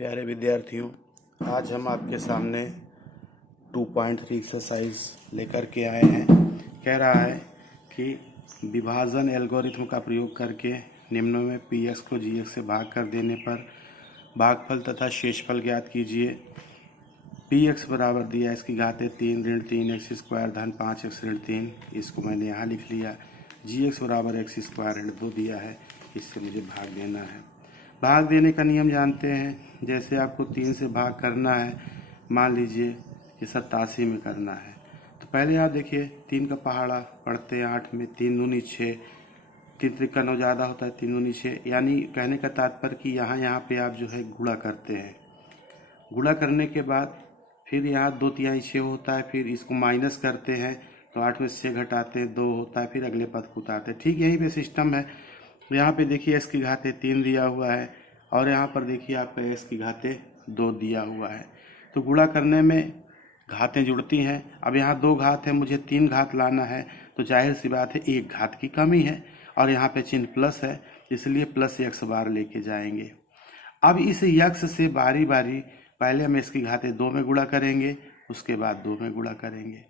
प्यारे विद्यार्थियों, आज हम आपके सामने 2.3 एक्सरसाइज लेकर के आए हैं। कह रहा है कि विभाजन एल्गोरिथम का प्रयोग करके निम्नों में px को gx से भाग कर देने पर भागफल तथा शेषफल ज्ञात कीजिए। px बराबर दिया इसकी घात 3 ऋण 3x स्क्वायर धन 5x ऋण 3, इसको मैंने यहाँ लिख लिया। gx बराबर x स्क्वायर ऋण 2 दिया है, इससे मुझे भाग देना है। भाग देने का नियम जानते हैं। जैसे आपको 3 से भाग करना है, मान लीजिए कि 87 में करना है, तो पहले आप देखिए 3 का पहाड़ा पढ़ते हैं 8 में, 3 दूनी 6, 3 त्रिका 9 ज़्यादा होता है, 3 दूनी 6। यानी कहने का तात्पर्य कि यहाँ पे आप जो है गुणा करते हैं। गुणा करने के बाद फिर यहाँ 2 तिहाई 6 होता है, फिर इसको माइनस करते हैं तो 8 में से 6 घटाते हैं 2 होता है, फिर अगले पद को उतारते हैं। ठीक यहीं पे सिस्टम है। यहाँ पे देखिए x की घात 3 दिया हुआ है और यहाँ पर देखिए आपका x की घात 2 दिया हुआ है। तो गुणा करने में घातें जुड़ती हैं। अब यहाँ 2 घात है, मुझे 3 घात लाना है, तो जाहिर सी बात है 1 घात की कमी है और यहाँ पे चिन्ह प्लस है, इसलिए प्लस x बार लेके जाएंगे। अब इस x से बारी बारी पहले हम इसकी घातें 2 में गुणा करेंगे, उसके बाद 2 में गुणा करेंगे।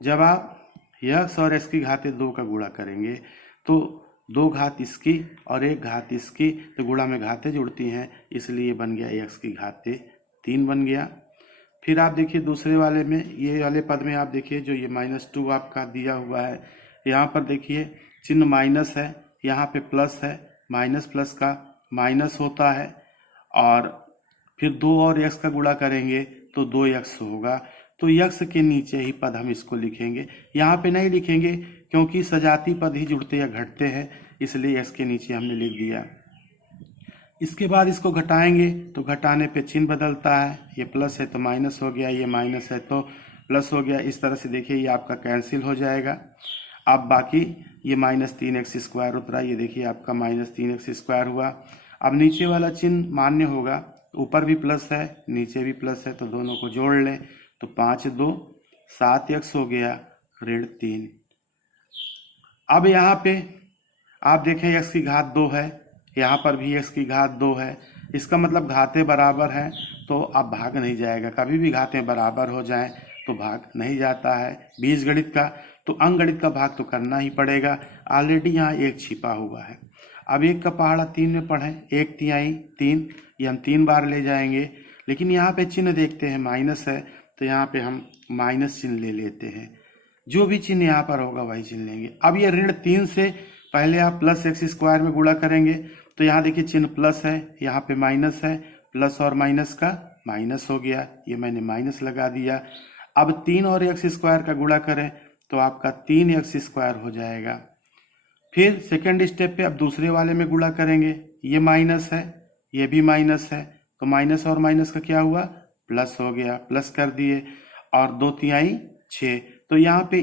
जब आप x और x की घातें 2 का गुणा करेंगे तो 2 घात इसकी और 1 घात इसकी, तो गुणा में घातें जुड़ती हैं, इसलिए बन गया x की घातें 3 बन गया। फिर आप देखिए दूसरे वाले में, ये वाले पद में आप देखिए जो ये -2 आपका दिया हुआ है, यहाँ पर देखिए चिन्ह माइनस है, यहाँ पे प्लस है, माइनस प्लस का माइनस होता है और फिर 2 और x का गुणा करेंगे तो 2x होगा। तो x के नीचे ही पद हम इसको लिखेंगे, यहाँ पे नहीं लिखेंगे क्योंकि सजाती पद ही जुड़ते या घटते हैं, इसलिए x के नीचे हमने लिख दिया। इसके बाद इसको घटाएंगे तो घटाने पे चिन्ह बदलता है, ये प्लस है तो माइनस हो गया, ये माइनस है तो प्लस हो गया। इस तरह से देखिए ये आपका कैंसिल हो जाएगा। अब बाकी ये -3x स्क्वायर उतरा, ये देखिए आपका -3x स्क्वायर हुआ। अब नीचे वाला चिन्ह मान्य होगा, ऊपर भी प्लस है नीचे भी प्लस है, तो दोनों को जोड़ लें तो 5 2 7x हो गया ऋण 3। अब यहाँ पे आप देखें x की घात 2 है, यहाँ पर भी x की घात 2 है, इसका मतलब घातें बराबर हैं तो अब भाग नहीं जाएगा। कभी भी घातें बराबर हो जाएं तो भाग नहीं जाता है। बीजगणित का तो अंकगणित का भाग तो करना ही पड़ेगा। ऑलरेडी यहाँ 1 छिपा हुआ है। अब 1 का पहाड़ा 3 में पढ़ें, 1 तिहाई 3, ये हम 3 बार ले जाएंगे, लेकिन यहाँ पे चिन्ह देखते हैं माइनस है तो यहाँ पे हम माइनस चिन्ह ले लेते हैं। जो भी चिन्ह यहाँ पर होगा वही चिन्ह लेंगे। अब ये ऋण 3 से पहले आप प्लस x स्क्वायर में गुणा करेंगे तो यहाँ देखिए चिन्ह प्लस है, यहाँ पे माइनस है, प्लस और माइनस का माइनस हो गया, ये मैंने माइनस लगा दिया। अब 3 और x स्क्वायर का गुणा करें तो आपका 3x स्क्वायर हो जाएगा। फिर सेकेंड स्टेप पे अब दूसरे वाले में गुणा करेंगे, ये माइनस है ये भी माइनस है, तो माइनस और माइनस का क्या हुआ, प्लस हो गया, प्लस कर दिए। और 2 तिहाई 6, तो यहाँ पे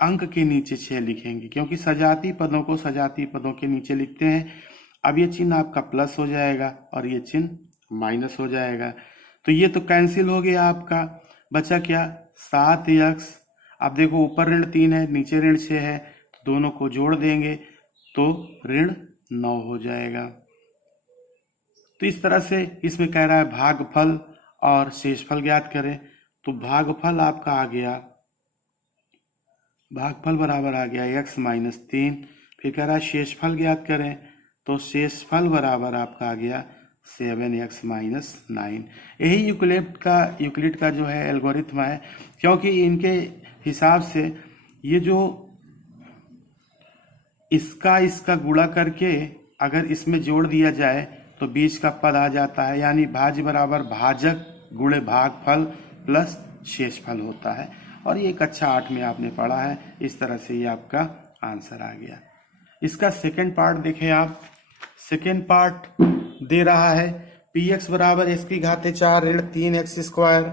अंक के नीचे 6 लिखेंगे क्योंकि सजाती पदों को सजाती पदों के नीचे लिखते हैं। अब ये चिन्ह आपका प्लस हो जाएगा और ये चिन्ह माइनस हो जाएगा, तो ये तो कैंसिल हो गया आपका। बचा क्या, 7x। अब देखो ऊपर ऋण 3 है नीचे ऋण 6 है, तो दोनों को जोड़ देंगे तो ऋण 9 हो जाएगा। तो इस तरह से इसमें कह रहा है भागफल और शेषफल ज्ञात करें, तो भागफल आपका आ गया, भागफल बराबर आ गया x - 3। फिर कह रहा है शेषफल ज्ञात करें, तो शेषफल बराबर आपका आ गया 7x - 9। यही यूक्लिड का जो है एल्गोरिथम है, क्योंकि इनके हिसाब से ये जो इसका गुणा करके अगर इसमें जोड़ दिया जाए तो बीच का पद आ जाता है, यानी भाज्य बराबर भाजक गुणे भागफल प्लस शेषफल होता है। और ये कक्षा 8 में आपने पढ़ा है। इस तरह से ये आपका आंसर आ गया। इसका सेकंड पार्ट देखें आप। सेकंड पार्ट दे रहा है px बराबर x की घात 4 ऋण 3x स्क्वायर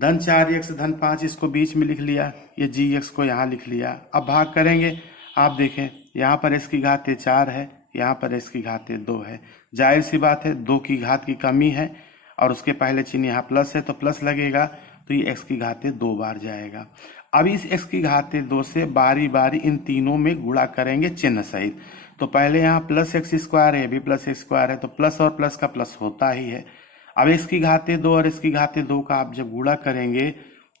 धन 4x धन 5, इसको बीच में लिख लिया, ये gx को यहाँ लिख लिया। अब भाग करेंगे, आप देखें यहाँ पर x की घात 4 है, यहाँ पर x की घात 2 है। जाहिर सी बात है 2 की घात की कमी है और उसके पहले चिन्ह यहाँ प्लस है तो प्लस लगेगा, तो ये x की घात 2 बार जाएगा। अब इस x की घात 2 से बारी बारी इन तीनों में गुणा करेंगे चिन्ह सहित, तो पहले यहाँ प्लस एक्स स्क्वायर है, भी प्लस एक्स स्क्वायर है, तो प्लस और प्लस का प्लस होता ही है। अब एक्स की घाते 2 और एक्स की घाते 2 का आप जब गुणा करेंगे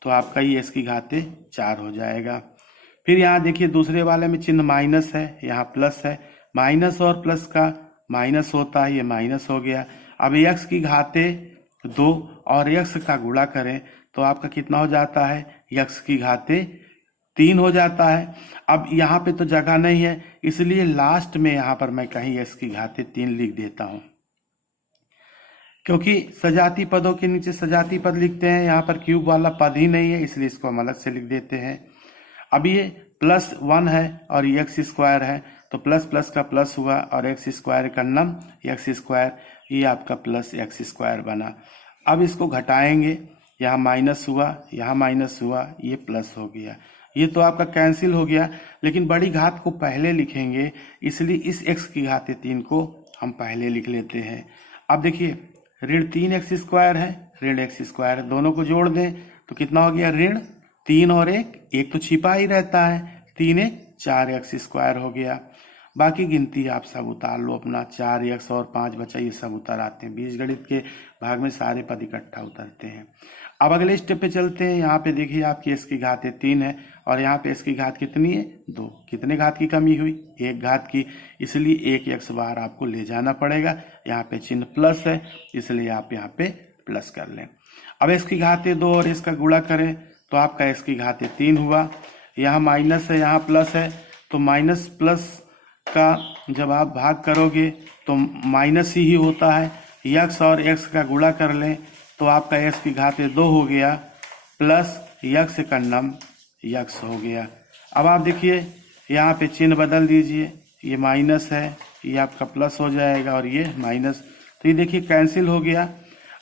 तो आपका ये एक्स की घाते 4 हो जाएगा। फिर यहाँ देखिए दूसरे वाले में चिन्ह माइनस है, यहाँ प्लस है, माइनस और प्लस का माइनस होता है, ये माइनस हो गया। अब एक्स की घाते 2 और एक्स का गुणा करें तो आपका कितना हो जाता है, एक्स की घाते 3 हो जाता है। अब यहाँ पे तो जगह नहीं है, इसलिए लास्ट में यहाँ पर मैं कहीं एक्स की घाते 3 लिख देता हूँ, क्योंकि सजाती पदों के नीचे सजाती पद लिखते हैं, यहाँ पर क्यूब वाला पद ही नहीं है, इसलिए इसको हम अलग से लिख देते हैं। अब ये प्लस 1 है और ये एक्स स्क्वायर है, तो प्लस प्लस का प्लस हुआ और एक्स स्क्वायर का नम एक्स स्क्वायर, ये आपका प्लस एक्स स्क्वायर बना। अब इसको घटाएंगे, यहाँ माइनस हुआ, यहाँ माइनस हुआ, ये प्लस हो गया, ये तो आपका कैंसिल हो गया। लेकिन बड़ी घात को पहले लिखेंगे, इसलिए इस एक्स की घाते 3 को हम पहले लिख लेते हैं। अब देखिए ऋण 3 एक्स स्क्वायर है, ऋण एक्स स्क्वायर है, दोनों को जोड़ दें तो कितना हो गया, ऋण 3 और 1 तो छिपा ही रहता है, 3 1 4 एक्स स्क्वायर हो गया। बाकी गिनती आप सब उतार लो अपना, 4 एक्स और 5 बचा, ये सब उतर आते हैं। बीजगणित के भाग में सारे पद इकट्ठा उतरते हैं। अब अगले स्टेप पे चलते हैं। यहाँ पे देखिए आपकी एक्स की घाते 3 है और यहाँ पे एक्स की घात कितनी है, 2। कितने घात की कमी हुई, 1 घात की, इसलिए 1 एक्स बार आपको ले जाना पड़ेगा। यहाँ पे चिन्ह प्लस है, इसलिए आप यहाँ पे प्लस कर लें। अब एक्स की घाते 2 और इसका गुणा करें तो आपका एक्स की घाते 3 हुआ, यहाँ माइनस है, यहाँ प्लस है, तो माइनस प्लस का जब आप भाग करोगे तो माइनस ही होता है। यक्स और एक्स का गुणा कर लें तो आपका एक्स की घाते 2 हो गया, प्लस यक्स का नम यक्स हो गया। अब आप देखिए यहाँ पे चिन्ह बदल दीजिए, ये माइनस है, ये आपका प्लस हो जाएगा और ये माइनस, तो ये देखिए कैंसिल हो गया।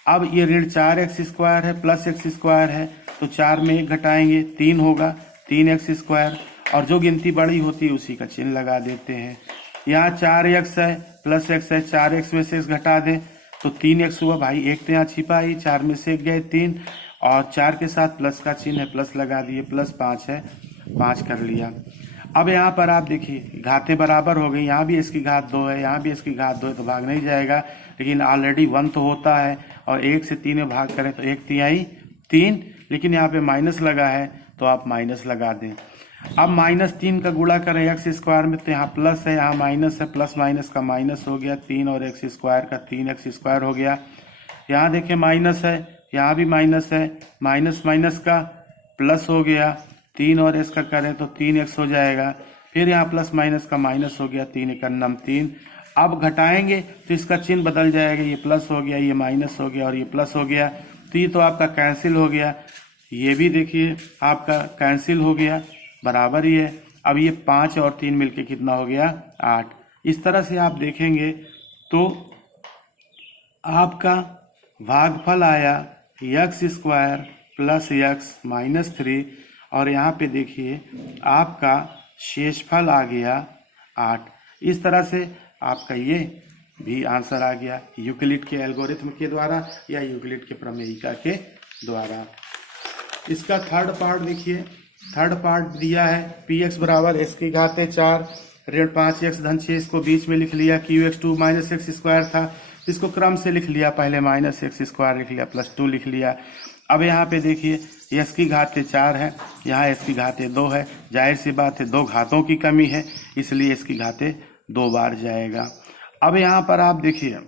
अब ये ऋण 4 एक्स स्क्वायर है, प्लस एक्स स्क्वायर है, तो 4 में 1 घटाएंगे 3 होगा, 3 एक्स स्क्वायर, और जो गिनती बड़ी होती है उसी का चिन्ह लगा देते हैं। यहाँ 4 एक्स है, प्लस एक्स है, 4 एक्स में से 1 घटा दें तो 3 एक्स हुआ, भाई 1 तो यहाँ छिपा ही, 4 में से 1 गए 3, और 4 के साथ प्लस का चिन्ह है, प्लस लगा दिए, प्लस 5 है, 5 कर लिया। अब यहाँ पर आप देखिए घाते बराबर हो गई, यहाँ भी इसकी घात 2 है, यहाँ भी इसकी घात 2 है, तो भाग नहीं जाएगा, लेकिन ऑलरेडी 1 तो होता है, और 1 से 3 में भाग करें तो 1/3 3, लेकिन यहाँ पे माइनस लगा है तो आप माइनस लगा दें। अब -3 का गुणा करें एक्स स्क्वायर में, तो यहाँ प्लस है, यहाँ माइनस है, प्लस माइनस का माइनस हो गया, 3 और एक्स स्क्वायर का 3 एक्स स्क्वायर हो गया। यहाँ देखिए माइनस है, यहाँ भी माइनस है, माइनस माइनस का प्लस हो गया, 3 और एक्स का करें तो 3 एक्स हो जाएगा। फिर यहाँ प्लस माइनस का माइनस हो गया, 3 1 9 3। अब घटाएंगे तो इसका चिन्ह बदल जाएगा, ये प्लस हो गया, ये माइनस हो गया और ये प्लस हो गया, तो ये तो आपका कैंसिल हो गया। ये भी देखिए आपका कैंसिल हो गया, बराबर ही है। अब ये 5 और 3 मिलके कितना हो गया, 8। इस तरह से आप देखेंगे तो आपका भागफल आया x square plus x minus 3, और यहाँ पे देखिए आपका शेषफल आ गया 8। इस तरह से आपका ये भी आंसर आ गया यूक्लिड के एल्गोरिथम के द्वारा या यूक्लिड के प्रमेयिका के द्वारा। इसका थर्ड पार्ट देखिए, थर्ड पार्ट दिया है पी एक्स बराबर एक्स की घाते 4 ऋण 5 एक्स धन 6, इसको बीच में लिख लिया, Q x 2 minus x square था, इसको क्रम से लिख लिया, पहले माइनस एक्स स्क्वायर लिख लिया, प्लस 2 लिख लिया। अब यहाँ पे देखिए एक्स की घाते 4 है, यहाँ एक्स की घाते 2 है, जाहिर सी बात है 2 घातों की कमी है, इसलिए इसकी घाते 2 बार जाएगा। अब यहाँ पर आप देखिए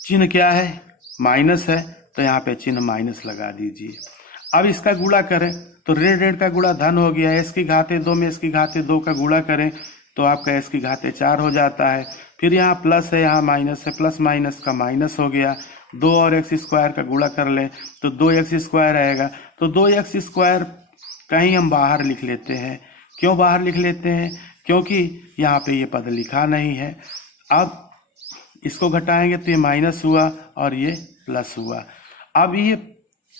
चिन्ह क्या है, माइनस है, तो यहाँ पे चिन्ह माइनस लगा दीजिए। अब इसका गुणा करें तो ऋण ऋण का गुणा धन हो गया, एक्स की घाते 2 में इसकी घाते 2 का गुणा करें तो आपका एक्स की घाते 4 हो जाता है। फिर यहाँ प्लस है, यहाँ माइनस है, प्लस माइनस का माइनस हो गया, 2 और एक्स स्क्वायर का गुणा कर ले तो 2 एक्स स्क्वायर आएगा, तो 2 एक्स स्क्वायर कहीं हम बाहर लिख लेते हैं। क्यों बाहर लिख लेते हैं, क्योंकि यहाँ पे ये पद लिखा नहीं है। अब इसको घटाएंगे तो ये माइनस हुआ और ये प्लस हुआ। अब ये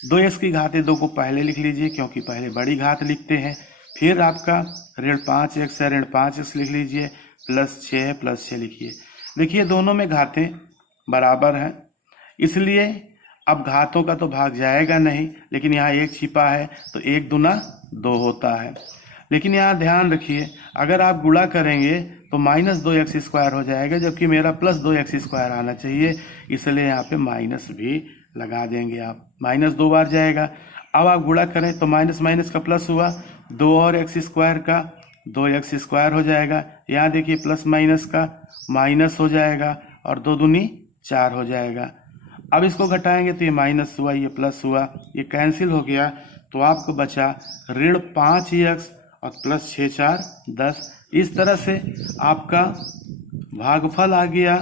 2 एक्स की घाते 2 को पहले लिख लीजिए, क्योंकि पहले बड़ी घात लिखते हैं। फिर आपका ऋण 5 एक्स है, ऋण 5 एक्स लिख लीजिए, प्लस 6 लिखिए। देखिए दोनों में घातें बराबर हैं, इसलिए अब घातों का तो भाग जाएगा नहीं, लेकिन यहाँ 1 छिपा है तो 1 दूना 2 होता है। लेकिन यहाँ ध्यान रखिए, अगर आप गुणा करेंगे तो -2x² हो जाएगा, जबकि मेरा +2x² आना चाहिए, इसलिए यहाँ पे माइनस भी लगा देंगे आप। माइनस 2 बार जाएगा। अब आप गुणा करें तो माइनस माइनस का प्लस हुआ, 2 और x² का 2x² हो जाएगा। यहाँ देखिए प्लस माइनस का माइनस हो जाएगा और 2 दूनी 4 हो जाएगा। अब इसको घटाएंगे तो ये माइनस हुआ, ये प्लस हुआ, ये कैंसिल हो गया, तो आपको बचा ऋण 5x और प्लस 6 4 10। इस तरह से आपका भागफल आ गया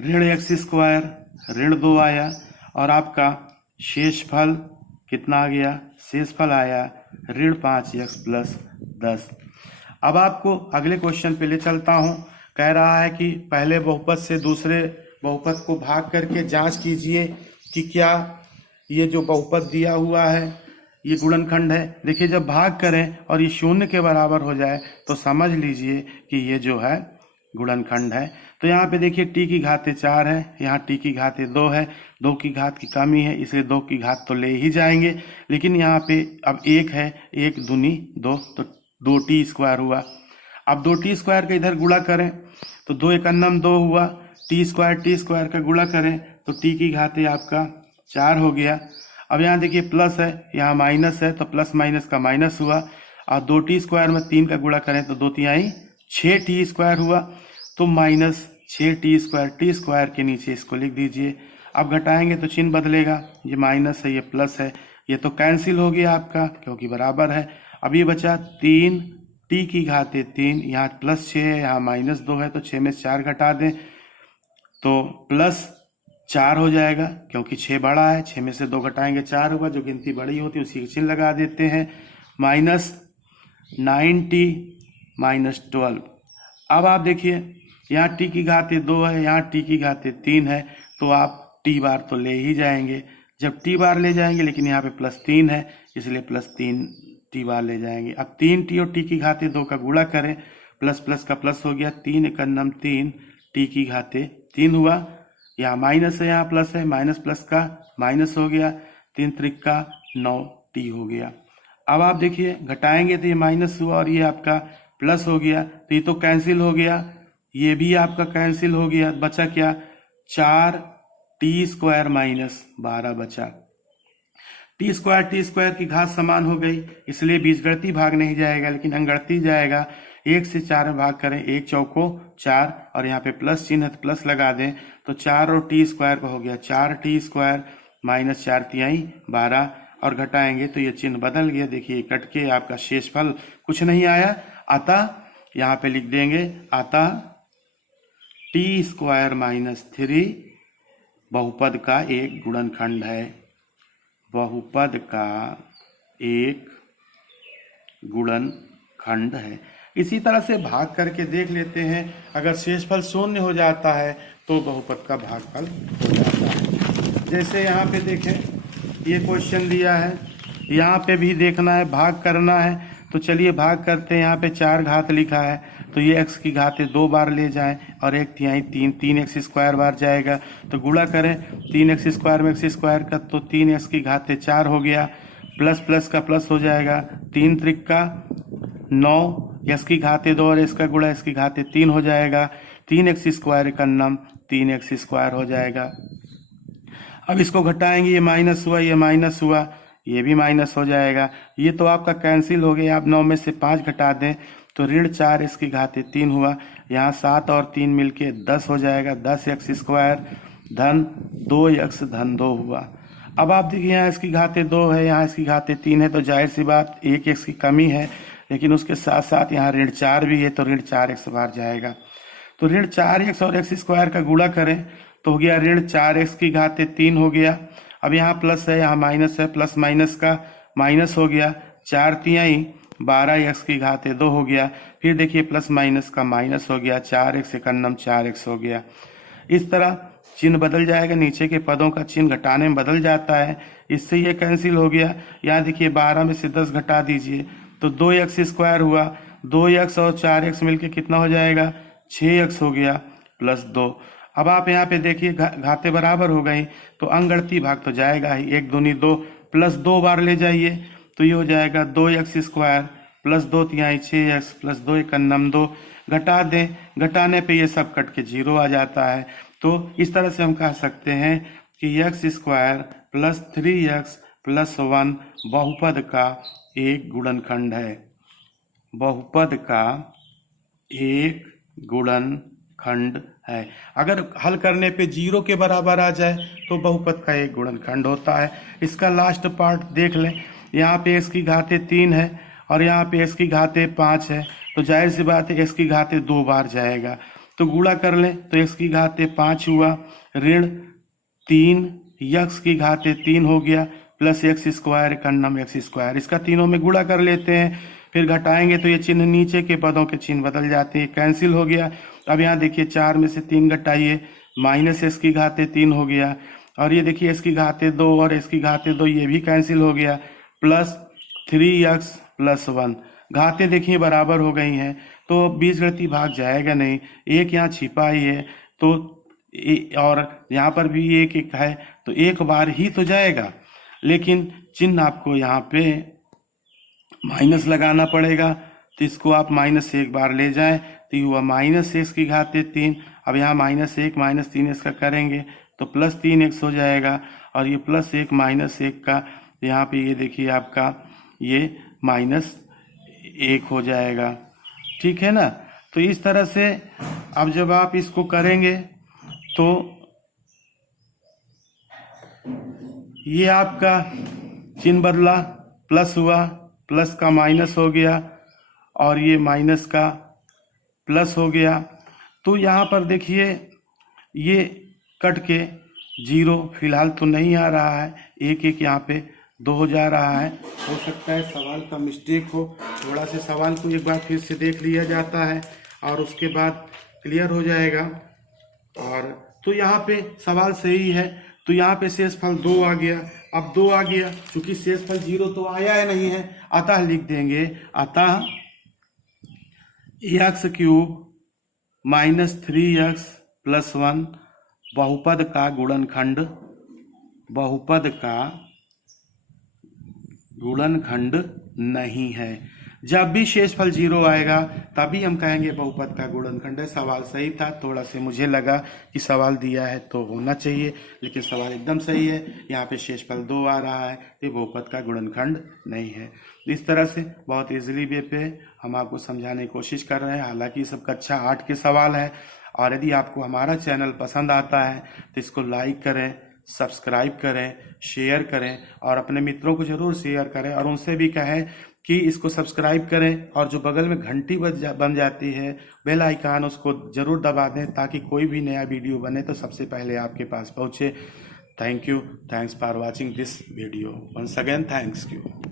ऋण x², ऋण 2 आया, और आपका शेषफल कितना आ गया? शेषफल आया ऋण 5x प्लस 10। अब आपको अगले क्वेश्चन पे ले चलता हूं। कह रहा है कि पहले बहुपद से दूसरे बहुपद को भाग करके जांच कीजिए कि क्या ये जो बहुपद दिया हुआ है ये गुणनखंड है। देखिए जब भाग करें और ये 0 के बराबर हो जाए तो समझ लीजिए कि ये जो है गुणनखंड है। तो यहाँ पे देखिए t की घाते 4 है, यहाँ t की घाते 2 है, 2 की घात की कमी है इसलिए 2 की घात तो ले ही जाएंगे, लेकिन यहाँ पे अब 1 है, 1 दूनी 2, तो 2t² हुआ। अब 2t² का इधर गुणा करें तो 2 एकन्नम 2 हुआ, t² का गुणा करें तो t की घाते आपका 4 हो गया। अब यहाँ देखिए प्लस है, यहाँ माइनस है, तो प्लस माइनस का माइनस हुआ, और 2t² में 3 का गुणा करें तो 2 तिहाई 6t² हुआ, तो -6t², t² के नीचे इसको लिख दीजिए। अब घटाएंगे तो चिन्ह बदलेगा, ये माइनस है ये प्लस है, ये तो कैंसिल हो गया आपका क्योंकि बराबर है। अब ये बचा 3 t की घाते 3, यहाँ प्लस 6 है, यहाँ -2 है, तो 6 में से 4 घटा दें तो +4 हो जाएगा, क्योंकि 6 बड़ा है, 6 में से 2 घटाएंगे 4 होगा, जो गिनती बड़ी होती है उसी का चिन्ह लगा देते हैं। -9t -12। अब आप देखिए यहाँ t की घाते 2 है, यहाँ t की घाते 3 है, तो आप t बार तो ले ही जाएंगे। जब t बार ले जाएंगे, लेकिन यहाँ पे +3 है इसलिए +3 t बार ले जाएंगे। अब 3t और t की घाते 2 का गुणा करें, प्लस प्लस का प्लस हो गया, 3 एकन्नम 3, t की घाते 3 हुआ, यहाँ माइनस है यहाँ प्लस है, माइनस प्लस का माइनस हो गया, 3 त्रिका 9t हो गया। अब आप देखिए घटाएंगे तो ये माइनस हुआ और ये आपका प्लस हो गया, तो ये तो कैंसिल हो गया, ये भी आपका कैंसिल हो गया, बचा क्या? 4t² -12 बचा। t² की घात समान हो गई, इसलिए बीजगणितीय भाग नहीं जाएगा लेकिन अंगगणितीय जाएगा। 1 से 4 में भाग करें, 1 चौको 4, और यहाँ पे प्लस चिन्ह है तो प्लस लगा दें, तो 4 और t² का हो गया 4t² -4 तिहाई 12, और घटाएंगे तो ये चिन्ह बदल गया। देखिए कट के आपका शेषफल कुछ नहीं आया, अतः यहाँ पे लिख देंगे अतः t² -3 बहुपद का एक गुणनखंड है। बहुपद का एक गुणनखंड है। इसी तरह से भाग करके देख लेते हैं, अगर शेषफल 0 हो जाता है तो बहुपद का भागफल हो जाता है। जैसे यहाँ पे देखें ये क्वेश्चन दिया है, यहाँ पे भी देखना है, भाग करना है, तो चलिए भाग करते हैं। यहाँ पे 4 घात लिखा है तो ये x की घाते 2 बार ले जाएं और 1 तिहाई 3x² बार जाएगा, तो गुणा करें 3x² में x² का, तो 3x की घाते 4 हो गया, प्लस प्लस का प्लस हो जाएगा, 3 त्रिका 9, x की घाते 2 और इसका गुणा x की घाते 3 हो जाएगा, 3x² एकन्नम 3x² हो जाएगा। अब इसको घटाएंगे, ये माइनस हुआ, ये माइनस हुआ, ये भी माइनस हो जाएगा, ये तो आपका कैंसिल हो गया। आप 9 में से 5 घटा दें तो ऋण 4x की घाते 3 हुआ, यहाँ 7 और 3 मिलके 10 हो जाएगा, 10x² धन 2x धन 2 हुआ। अब आप देखिए यहाँ इसकी घाते 2 है, यहाँ इसकी घाते 3 है, तो जाहिर सी बात 1x की कमी है, लेकिन उसके साथ साथ यहाँ ऋण 4 भी है, तो ऋण 4x बार जाएगा। तो ऋण 4x और x² का गुणा करें तो हो गया ऋण 4x की घाते 3 हो गया। अब यहाँ प्लस है, यहाँ माइनस है, प्लस माइनस का माइनस हो गया, 4 तिहाई 12x की घाते 2 हो गया। फिर देखिए प्लस माइनस का माइनस हो गया, 4x एकन्नम 4x हो गया। इस तरह चिन्ह बदल जाएगा, नीचे के पदों का चिन्ह घटाने में बदल जाता है, इससे ये कैंसिल हो गया। यहाँ देखिए 12 में से 10 घटा दीजिए तो 2x² हुआ, 2x और 4x मिलके कितना हो जाएगा? 6x हो गया प्लस 2। अब आप यहाँ पे देखिए घाते बराबर हो गई तो अंगगणितीय भाग तो जाएगा ही, 1 दूनी 2, प्लस 2 बार ले जाइए तो ये हो जाएगा 2x² प्लस 2 तिहाई 6x प्लस 2 एकन्नम 2, घटा दें, घटाने पे ये सब कट के 0 आ जाता है। तो इस तरह से हम कह सकते हैं कि x square plus 3x plus 1 बहुपद का एक गुणनखंड है, बहुपद का एक गुणनखंड है। अगर हल करने पे 0 के बराबर आ जाए तो बहुपद का एक गुणनखंड होता है। इसका लास्ट पार्ट देख लें, यहाँ पे x की घाते 3 है और यहाँ पे x की घाते 5 है, तो जाहिर सी बात है x की घाते 2 बार जाएगा, तो गुणा कर लें तो x की घाते 5 हुआ, ऋण 3 x की घाते 3 हो गया, प्लस x स्क्वायर एकन्नम x स्क्वायर, इसका तीनों में गुणा कर लेते हैं, फिर घटाएंगे तो ये चिन्ह नीचे के पदों के चिन्ह बदल जाते हैं, कैंसिल हो गया। अब यहाँ देखिए 4 में से 3 घटाइए, माइनस x की घाते 3 हो गया, और ये देखिए x की घाते 2 और x की घाते 2 ये भी कैंसिल हो गया, प्लस 3x प्लस 1, घाते देखिए बराबर हो गई हैं तो बीजगणितीय भाग जाएगा नहीं, एक यहाँ छिपा ही है तो और यहाँ पर भी एक है तो एक बार ही तो जाएगा, लेकिन चिन्ह आपको यहाँ पे माइनस लगाना पड़ेगा, तो इसको आप माइनस एक बार ले जाएं तो ये हुआ माइनस x की घाते 3, अब यहाँ माइनस 1 माइनस 3 इसका करेंगे तो प्लस 3x हो जाएगा, और ये प्लस 1 माइनस 1 का यहाँ पे ये देखिए आपका ये माइनस 1 हो जाएगा, ठीक है ना। तो इस तरह से अब जब आप इसको करेंगे तो ये आपका चिन्ह बदला, प्लस हुआ, प्लस का माइनस हो गया और ये माइनस का प्लस हो गया, तो यहाँ पर देखिए ये कट के 0 फिलहाल तो नहीं आ रहा है, एक एक यहाँ पे 2 हो जा रहा है, हो सकता है सवाल का मिस्टेक हो, थोड़ा से सवाल को एक बार फिर से देख लिया जाता है और उसके बाद क्लियर हो जाएगा। और तो यहाँ पे सवाल सही है, तो यहाँ पे शेषफल 2 आ गया, अब 2 आ गया, क्योंकि शेषफल 0 तो आया है नहीं है, अतः लिख देंगे अतः x cube minus 3x plus 1 बहुपद का गुणनखंड, बहुपद का गुणनखंड नहीं है। जब भी शेषफल 0 आएगा तभी हम कहेंगे बहुपद का गुणनखंड है। सवाल सही था, थोड़ा से मुझे लगा कि सवाल दिया है तो होना चाहिए, लेकिन सवाल एकदम सही है, यहाँ पे शेषफल 2 आ रहा है, ये बहुपद का गुणनखंड नहीं है। इस तरह से बहुत इजीली वे पे हम आपको समझाने की कोशिश कर रहे हैं, हालांकि ये सब कक्षा 8 के सवाल है। और यदि आपको हमारा चैनल पसंद आता है तो इसको लाइक करें, सब्सक्राइब करें, शेयर करें और अपने मित्रों को जरूर शेयर करें और उनसे भी कहें कि इसको सब्सक्राइब करें, और जो बगल में घंटी बन जाती है बेल आइकन, उसको जरूर दबा दें ताकि कोई भी नया वीडियो बने तो सबसे पहले आपके पास पहुंचे। Thank you, thanks for watching this video, once again thanks you.